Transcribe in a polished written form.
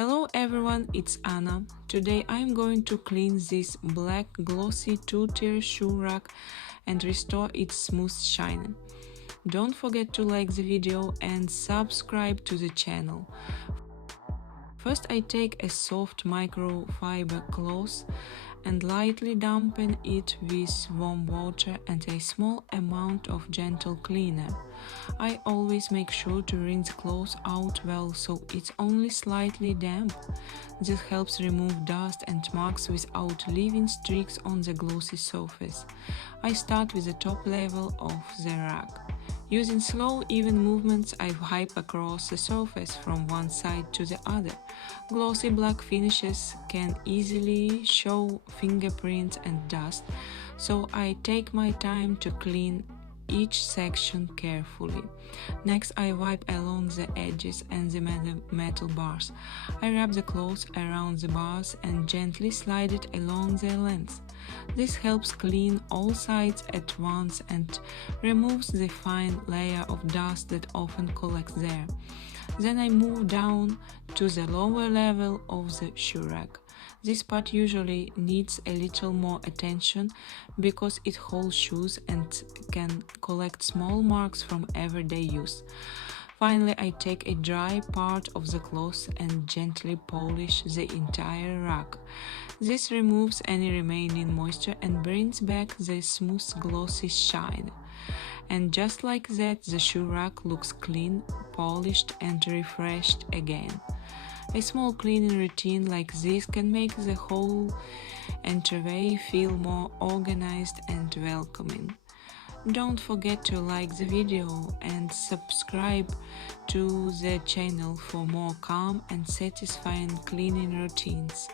Hello everyone, it's Anna. Today I'm going to clean this black glossy two-tier shoe rack and restore its smooth shine. Don't forget to like the video and subscribe to the channel. First I take a soft microfiber cloth and lightly dampen it with warm water and a small amount of gentle cleaner. I always make sure to rinse clothes out well so it's only slightly damp. This helps remove dust and marks without leaving streaks on the glossy surface. I start with the top level of the rack. Using slow, even movements, I wipe across the surface from one side to the other. Glossy black finishes can easily show fingerprints and dust, so I take my time to clean each section carefully. Next, I wipe along the edges and the metal bars. I wrap the cloth around the bars and gently slide it along their length. This helps clean all sides at once and removes the fine layer of dust that often collects there. Then I move down to the lower level of the shoe rack. This part usually needs a little more attention because it holds shoes and can collect small marks from everyday use. Finally, I take a dry part of the cloth and gently polish the entire rack. This removes any remaining moisture and brings back the smooth glossy shine. And just like that, the shoe rack looks clean, polished and refreshed again. A small cleaning routine like this can make the whole entryway feel more organized and welcoming. Don't forget to like the video and subscribe to the channel for more calm and satisfying cleaning routines.